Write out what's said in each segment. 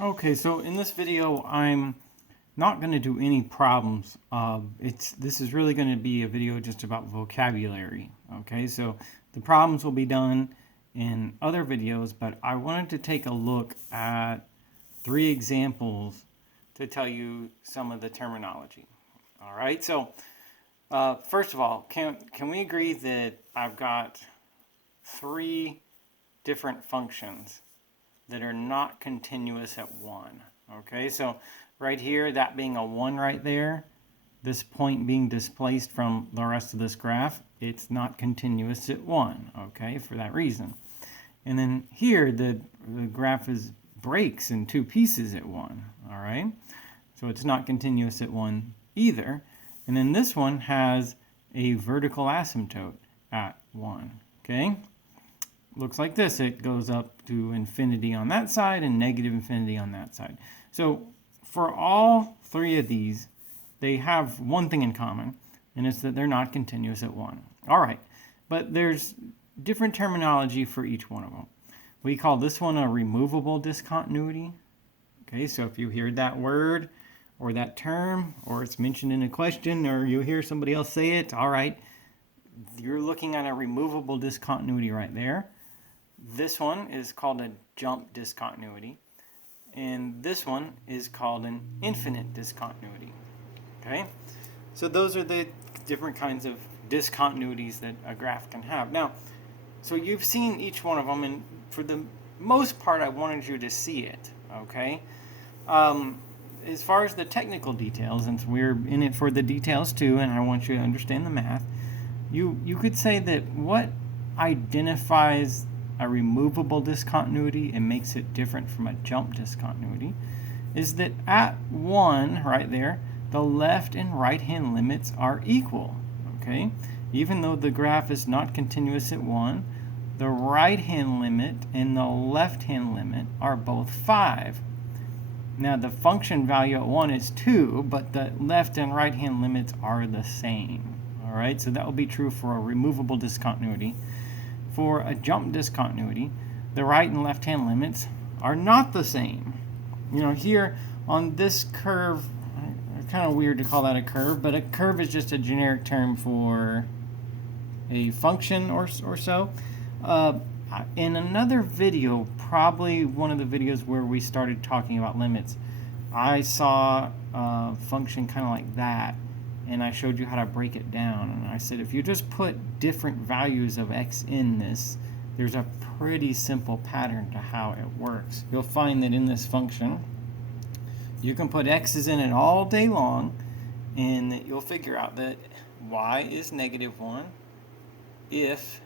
Okay, so in this video, I'm not going to do any problems. This is really going to be a video just about vocabulary. Okay, so the problems will be done in other videos, but I wanted to take a look at 3 examples to tell you some of the terminology. All right, so first of all, can we agree that I've got 3 different functions that are not continuous at 1. Okay, so right here, that being a 1 right there, this point being displaced from the rest of this graph, it's not continuous at 1, okay, for that reason. And then here, the graph breaks in 2 pieces at 1, all right? So it's not continuous at 1 either. And then this one has a vertical asymptote at 1, okay? Looks like this. It goes up to infinity on that side and negative infinity on that side. So for all 3 of these, they have one thing in common, and it's that they're not continuous at 1. All right, but there's different terminology for each one of them. We call this one a removable discontinuity. Okay, so if you hear that word or that term, or it's mentioned in a question, or you hear somebody else say it, all right, you're looking at a removable discontinuity right there. This one is called a jump discontinuity, and this one is called an infinite discontinuity. Okay, so those are the different kinds of discontinuities that a graph can have. Now, so you've seen each one of them, and for the most part, I wanted you to see it. Okay, as far as the technical details, and we're in it for the details too, and I want you to understand the math. You could say that what identifies a removable discontinuity and makes it different from a jump discontinuity is that at 1 right there, the left and right hand limits are equal. Okay, even though the graph is not continuous at 1, the right hand limit and the left hand limit are both 5. Now the function value at 1 is 2, but the left and right hand limits are the same. All right, so that will be true for a removable discontinuity. For a jump discontinuity, the right and left hand limits are not the same. You know, here on this curve, it's kind of weird to call that a curve, but a curve is just a generic term for a function or so. In another video, probably one of the videos where we started talking about limits, I saw a function kind of like that, and I showed you how to break it down. And I said, if you just put different values of x in this, there's a pretty simple pattern to how it works. You'll find that in this function, you can put x's in it all day long, and you'll figure out that y is negative 1 if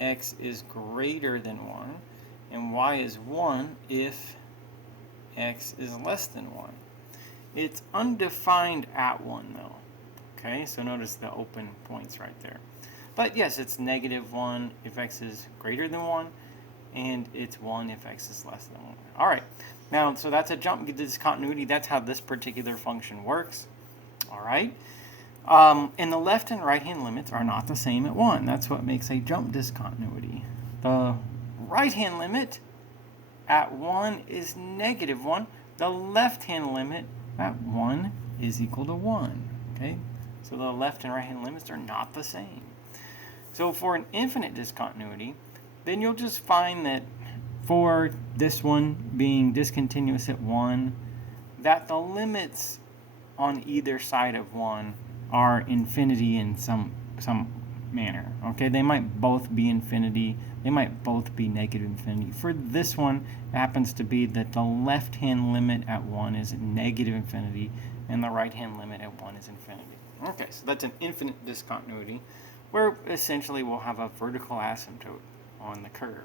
x is greater than 1, and y is 1 if x is less than 1. It's undefined at 1 though. Okay, so notice the open points right there. But yes, it's negative 1 if x is greater than 1, and it's 1 if x is less than 1. All right, now, so that's a jump discontinuity. That's how this particular function works. All right, and the left and right hand limits are not the same at 1. That's what makes a jump discontinuity. The right hand limit at 1 is negative 1. The left hand limit at 1 is equal to 1. Okay, so the left and right hand limits are not the same. So for an infinite discontinuity, then you'll just find that for this one being discontinuous at 1, that the limits on either side of 1 are infinity in some manner. Okay, they might both be infinity, they might both be negative infinity. For this one, it happens to be that the left hand limit at 1 is negative infinity, and the right hand limit at 1 is infinity. Okay, so that's an infinite discontinuity, where essentially we'll have a vertical asymptote on the curve.